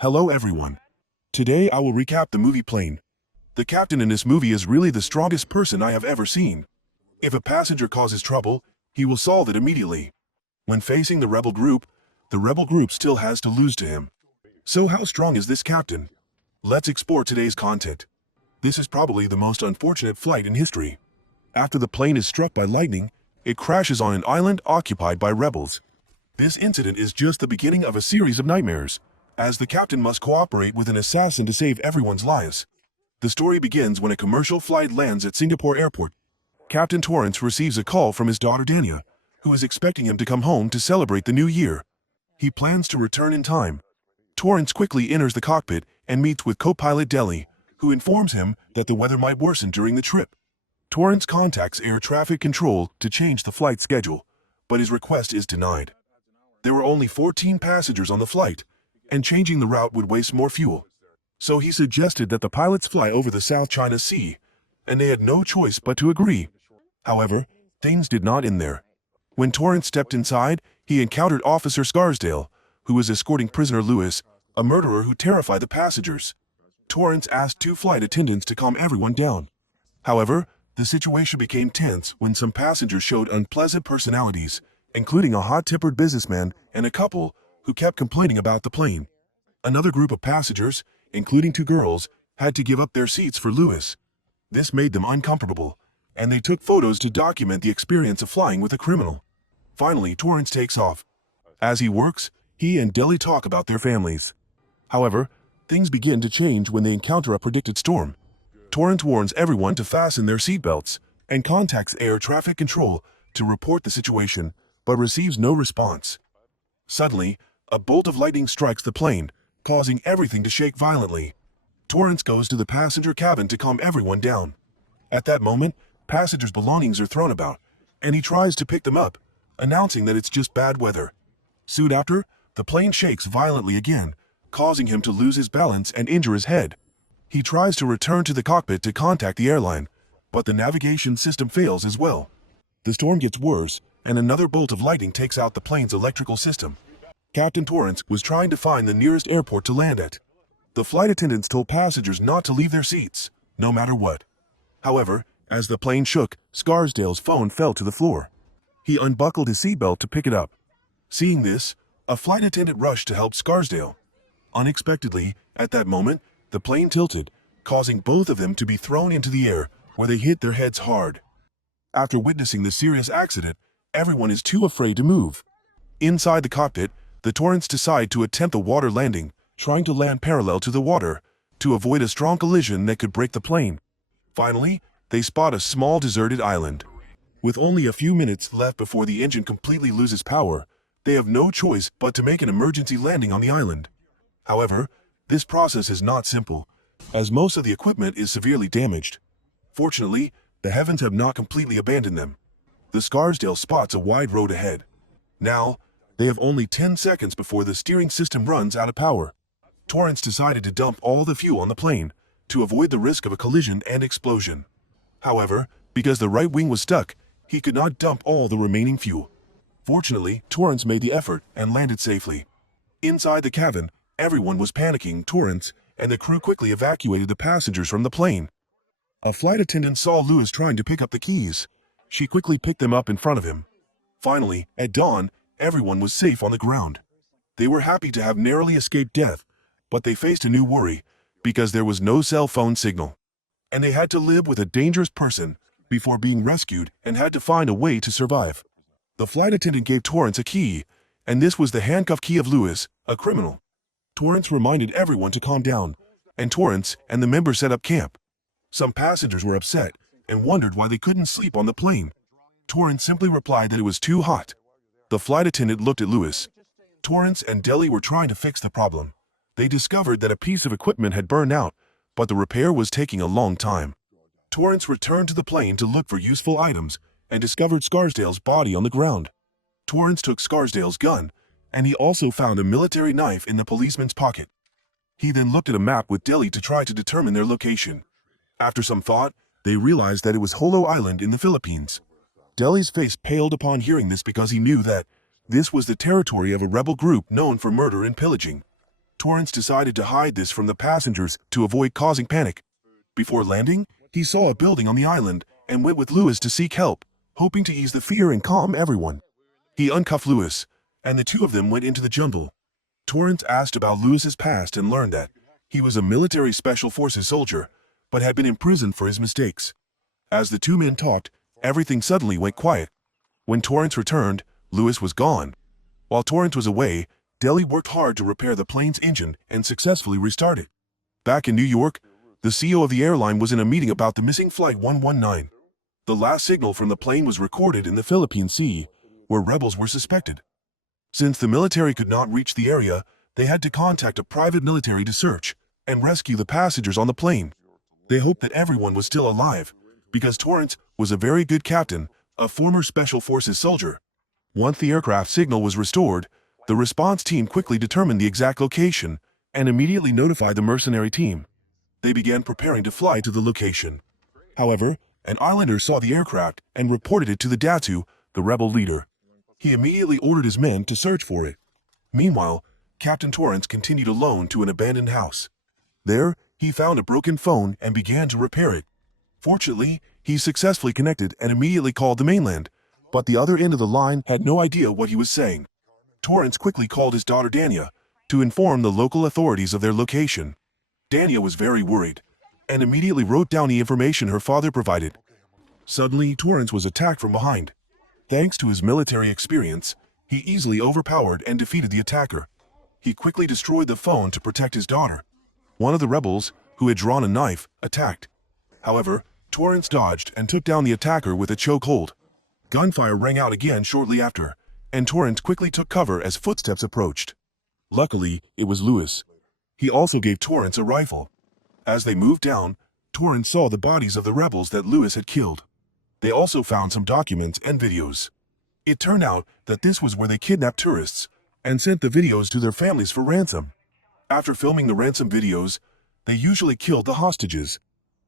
Hello everyone. Today I will recap the movie Plane. The captain in this movie is really the strongest person I have ever seen. If a passenger causes trouble, he will solve it immediately. When facing the rebel group still has to lose to him. So how strong is this captain? Let's explore today's content. This is probably the most unfortunate flight in history. After the plane is struck by lightning, it crashes on an island occupied by rebels. This incident is just the beginning of a series of nightmares, as the captain must cooperate with an assassin to save everyone's lives. The story begins when a commercial flight lands at Singapore airport. Captain Torrance receives a call from his daughter Dania, who is expecting him to come home to celebrate the new year. He plans to return in time. Torrance quickly enters the cockpit and meets with co-pilot Delhi, who informs him that the weather might worsen during the trip. Torrance contacts air traffic control to change the flight schedule, but his request is denied. There were only 14 passengers on the flight, and changing the route would waste more fuel. So he suggested that the pilots fly over the South China Sea, and they had no choice but to agree. However, things did not end there. When Torrance stepped inside, he encountered Officer Scarsdale, who was escorting prisoner Lewis, a murderer who terrified the passengers. Torrance asked two flight attendants to calm everyone down. However, the situation became tense when some passengers showed unpleasant personalities, including a hot-tempered businessman and a couple who kept complaining about the plane. Another group of passengers, including two girls, had to give up their seats for Lewis. This made them uncomfortable, and they took photos to document the experience of flying with a criminal. Finally, Torrance takes off. As he works, he and Delhi talk about their families. However, things begin to change when they encounter a predicted storm. Torrance warns everyone to fasten their seatbelts and contacts air traffic control to report the situation, but receives no response. Suddenly, a bolt of lightning strikes the plane, causing everything to shake violently. Torrance goes to the passenger cabin to calm everyone down. At that moment, passengers' belongings are thrown about, and he tries to pick them up, announcing that it's just bad weather. Soon after, the plane shakes violently again, causing him to lose his balance and injure his head. He tries to return to the cockpit to contact the airline, but the navigation system fails as well. The storm gets worse, and another bolt of lightning takes out the plane's electrical system. Captain Torrance was trying to find the nearest airport to land at. The flight attendants told passengers not to leave their seats, no matter what. However, as the plane shook, Scarsdale's phone fell to the floor. He unbuckled his seatbelt to pick it up. Seeing this, a flight attendant rushed to help Scarsdale. Unexpectedly, at that moment, the plane tilted, causing both of them to be thrown into the air, where they hit their heads hard. After witnessing the serious accident, everyone is too afraid to move. Inside the cockpit, the Torrance decide to attempt a water landing, trying to land parallel to the water, to avoid a strong collision that could break the plane. Finally, they spot a small deserted island. With only a few minutes left before the engine completely loses power, they have no choice but to make an emergency landing on the island. However, this process is not simple, as most of the equipment is severely damaged. Fortunately, the heavens have not completely abandoned them. The Scarsdale spots a wide road ahead. Now, they have only 10 seconds before the steering system runs out of power. Torrance decided to dump all the fuel on the plane to avoid the risk of a collision and explosion. However, because the right wing was stuck, he could not dump all the remaining fuel. Fortunately, Torrance made the effort and landed safely. Inside the cabin, everyone was panicking. Torrance and the crew quickly evacuated the passengers from the plane. A flight attendant saw Lewis trying to pick up the keys. She quickly picked them up in front of him. Finally, at dawn, everyone was safe on the ground. They were happy to have narrowly escaped death, but they faced a new worry, because there was no cell phone signal. And they had to live with a dangerous person before being rescued and had to find a way to survive. The flight attendant gave Torrance a key, and this was the handcuff key of Lewis, a criminal. Torrance reminded everyone to calm down, and Torrance and the members set up camp. Some passengers were upset and wondered why they couldn't sleep on the plane. Torrance simply replied that it was too hot. The flight attendant looked at Lewis. Torrance and Delhi were trying to fix the problem. They discovered that a piece of equipment had burned out, but the repair was taking a long time. Torrance returned to the plane to look for useful items and discovered Scarsdale's body on the ground. Torrance took Scarsdale's gun, and he also found a military knife in the policeman's pocket. He then looked at a map with Delhi to try to determine their location. After some thought, they realized that it was Holo Island in the Philippines. Delhi's face paled upon hearing this because he knew that this was the territory of a rebel group known for murder and pillaging. Torrance decided to hide this from the passengers to avoid causing panic. Before landing, he saw a building on the island and went with Lewis to seek help, hoping to ease the fear and calm everyone. He uncuffed Lewis, and the two of them went into the jungle. Torrance asked about Lewis's past and learned that he was a military special forces soldier, but had been imprisoned for his mistakes. As the two men talked, everything suddenly went quiet. When Torrance returned, Lewis was gone. While Torrance was away, Deli worked hard to repair the plane's engine and successfully restart it. Back in New York, the CEO of the airline was in a meeting about the missing Flight 119. The last signal from the plane was recorded in the Philippine Sea, where rebels were suspected. Since the military could not reach the area, they had to contact a private military to search and rescue the passengers on the plane. They hoped that everyone was still alive, because Torrance was a very good captain, a former Special Forces soldier. Once the aircraft signal was restored, the response team quickly determined the exact location and immediately notified the mercenary team. They began preparing to fly to the location. However, an islander saw the aircraft and reported it to the Datu, the rebel leader. He immediately ordered his men to search for it. Meanwhile, Captain Torrance continued alone to an abandoned house. There, he found a broken phone and began to repair it. Fortunately, he successfully connected and immediately called the mainland, but the other end of the line had no idea what he was saying. Torrance quickly called his daughter Dania to inform the local authorities of their location. Dania was very worried and immediately wrote down the information her father provided. Suddenly, Torrance was attacked from behind. Thanks to his military experience, he easily overpowered and defeated the attacker. He quickly destroyed the phone to protect his daughter. One of the rebels, who had drawn a knife, attacked. However, Torrance dodged and took down the attacker with a chokehold. Gunfire rang out again shortly after, and Torrance quickly took cover as footsteps approached. Luckily, it was Lewis. He also gave Torrance a rifle. As they moved down, Torrance saw the bodies of the rebels that Lewis had killed. They also found some documents and videos. It turned out that this was where they kidnapped tourists and sent the videos to their families for ransom. After filming the ransom videos, they usually killed the hostages.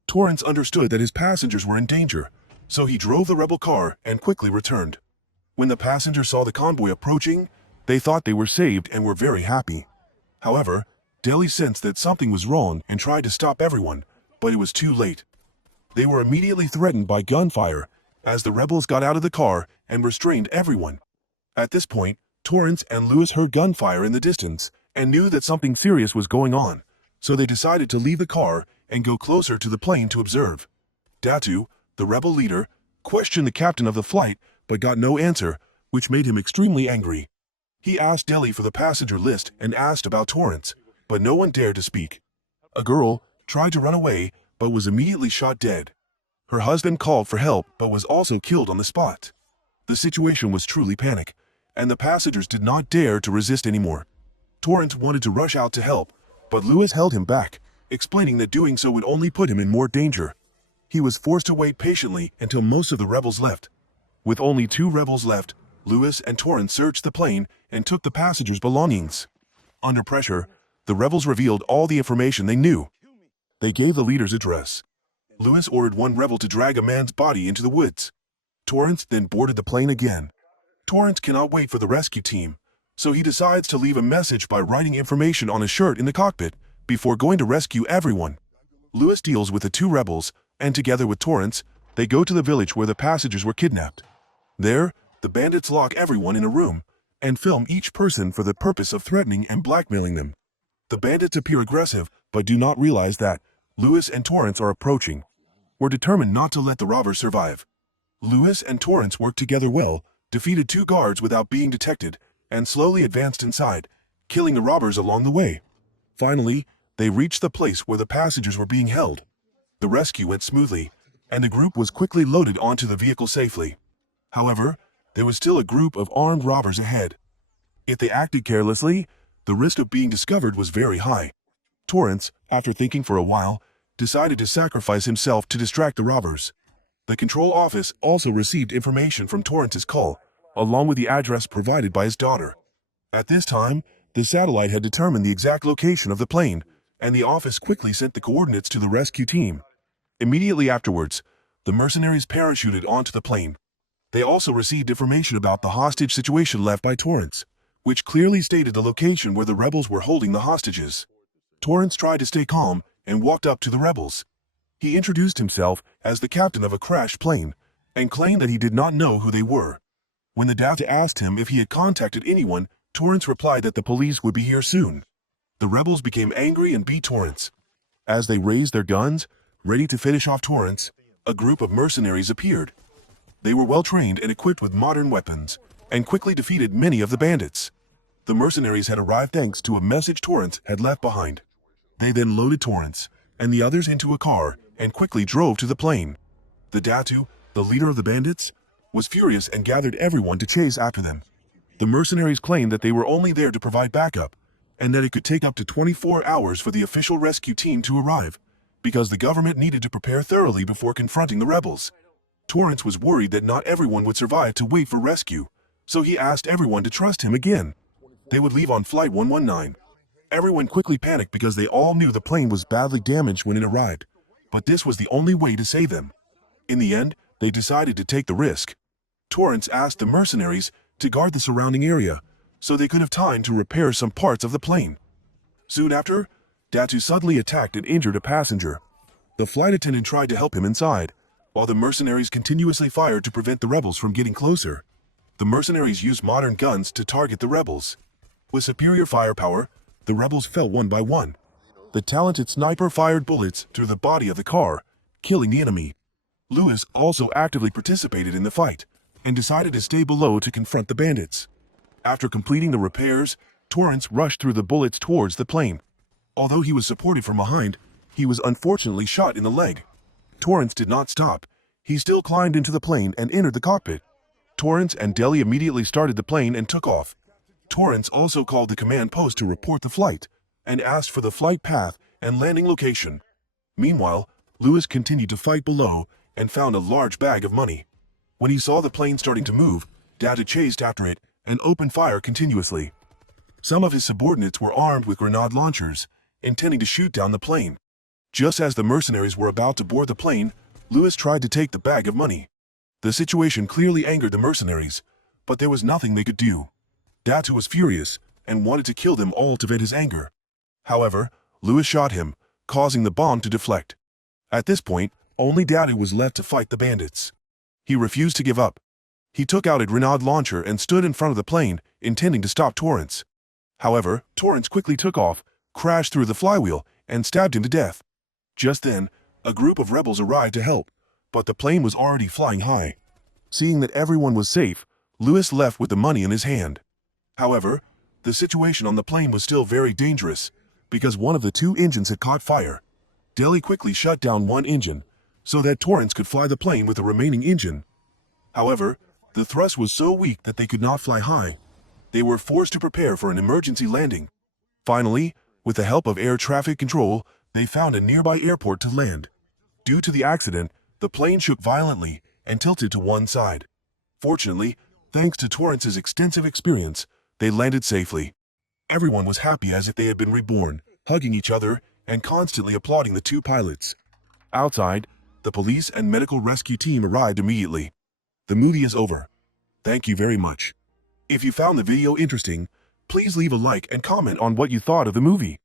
Torrance understood that his passengers were in danger, so he drove the rebel car and quickly returned. When the passengers saw the convoy approaching, they thought they were saved and were very happy. However, Deli sensed that something was wrong and tried to stop everyone, but it was too late. They were immediately threatened by gunfire as the rebels got out of the car and restrained everyone. At this point, Torrance and Lewis heard gunfire in the distance and knew that something serious was going on, so they decided to leave the car and go closer to the plane to observe. Datu, the rebel leader, questioned the captain of the flight but got no answer, which made him extremely angry. He asked Deli for the passenger list and asked about Torrance, but no one dared to speak. A girl tried to run away but was immediately shot dead. Her husband called for help but was also killed on the spot. The situation was truly panic, and the passengers did not dare to resist anymore. Torrance wanted to rush out to help, but Lewis held him back, explaining that doing so would only put him in more danger. He was forced to wait patiently until most of the rebels left. With only 2 rebels left, Lewis and Torrance searched the plane and took the passengers' belongings. Under pressure, the rebels revealed all the information they knew. They gave the leader's address. Lewis ordered one rebel to drag a man's body into the woods. Torrance then boarded the plane again. Torrance cannot wait for the rescue team, so he decides to leave a message by writing information on a shirt in the cockpit before going to rescue everyone. Lewis deals with the 2 rebels, and together with Torrance, they go to the village where the passengers were kidnapped. There, the bandits lock everyone in a room and film each person for the purpose of threatening and blackmailing them. The bandits appear aggressive but do not realize that Lewis and Torrance are approaching. We're determined not to let the robbers survive. Lewis and Torrance worked together well, defeated 2 guards without being detected, and slowly advanced inside, killing the robbers along the way. Finally, they reached the place where the passengers were being held. The rescue went smoothly, and the group was quickly loaded onto the vehicle safely. However, there was still a group of armed robbers ahead. If they acted carelessly, the risk of being discovered was very high. Torrance, after thinking for a while, decided to sacrifice himself to distract the robbers. The control office also received information from Torrance's call, along with the address provided by his daughter. At this time, the satellite had determined the exact location of the plane, and the office quickly sent the coordinates to the rescue team. Immediately afterwards, the mercenaries parachuted onto the plane. They also received information about the hostage situation left by Torrance, which clearly stated the location where the rebels were holding the hostages. Torrance tried to stay calm and walked up to the rebels. He introduced himself as the captain of a crashed plane and claimed that he did not know who they were. When the Data asked him if he had contacted anyone, Torrance replied that the police would be here soon. The rebels became angry and beat Torrance. As they raised their guns, ready to finish off Torrance, a group of mercenaries appeared. They were well-trained and equipped with modern weapons, and quickly defeated many of the bandits. The mercenaries had arrived thanks to a message Torrance had left behind. They then loaded Torrance and the others into a car and quickly drove to the plane. The Datu, the leader of the bandits, was furious and gathered everyone to chase after them. The mercenaries claimed that they were only there to provide backup, and that it could take up to 24 hours for the official rescue team to arrive, because the government needed to prepare thoroughly before confronting the rebels. Torrance was worried that not everyone would survive to wait for rescue, so he asked everyone to trust him again. They would leave on Flight 119. Everyone quickly panicked because they all knew the plane was badly damaged when it arrived, but this was the only way to save them. In the end, they decided to take the risk. Torrance asked the mercenaries to guard the surrounding area, so they could have time to repair some parts of the plane. Soon after, Datu suddenly attacked and injured a passenger. The flight attendant tried to help him inside, while the mercenaries continuously fired to prevent the rebels from getting closer. The mercenaries used modern guns to target the rebels. With superior firepower, the rebels fell one by one. The talented sniper fired bullets through the body of the car, killing the enemy. Lewis also actively participated in the fight, and decided to stay below to confront the bandits. After completing the repairs, Torrance rushed through the bullets towards the plane. Although he was supported from behind, he was unfortunately shot in the leg. Torrance did not stop. He still climbed into the plane and entered the cockpit. Torrance and Deli immediately started the plane and took off. Torrance also called the command post to report the flight, and asked for the flight path and landing location. Meanwhile, Lewis continued to fight below and found a large bag of money. When he saw the plane starting to move, Data chased after it and opened fire continuously. Some of his subordinates were armed with grenade launchers, intending to shoot down the plane. Just as the mercenaries were about to board the plane, Lewis tried to take the bag of money. The situation clearly angered the mercenaries, but there was nothing they could do. Datu was furious and wanted to kill them all to vent his anger. However, Lewis shot him, causing the bomb to deflect. At this point, only Datu was left to fight the bandits. He refused to give up. He took out a grenade launcher and stood in front of the plane, intending to stop Torrance. However, Torrance quickly took off, crashed through the flywheel, and stabbed him to death. Just then, a group of rebels arrived to help, but the plane was already flying high. Seeing that everyone was safe, Lewis left with the money in his hand. However, the situation on the plane was still very dangerous, because one of the two engines had caught fire. Deli quickly shut down one engine, so that Torrance could fly the plane with the remaining engine. However, the thrust was so weak that they could not fly high. They were forced to prepare for an emergency landing. Finally, with the help of air traffic control, they found a nearby airport to land. Due to the accident, the plane shook violently and tilted to one side. Fortunately, thanks to Torrance's extensive experience, they landed safely. Everyone was happy as if they had been reborn, hugging each other and constantly applauding the two pilots. Outside, the police and medical rescue team arrived immediately. The movie is over. Thank you very much. If you found the video interesting, please leave a like and comment on what you thought of the movie.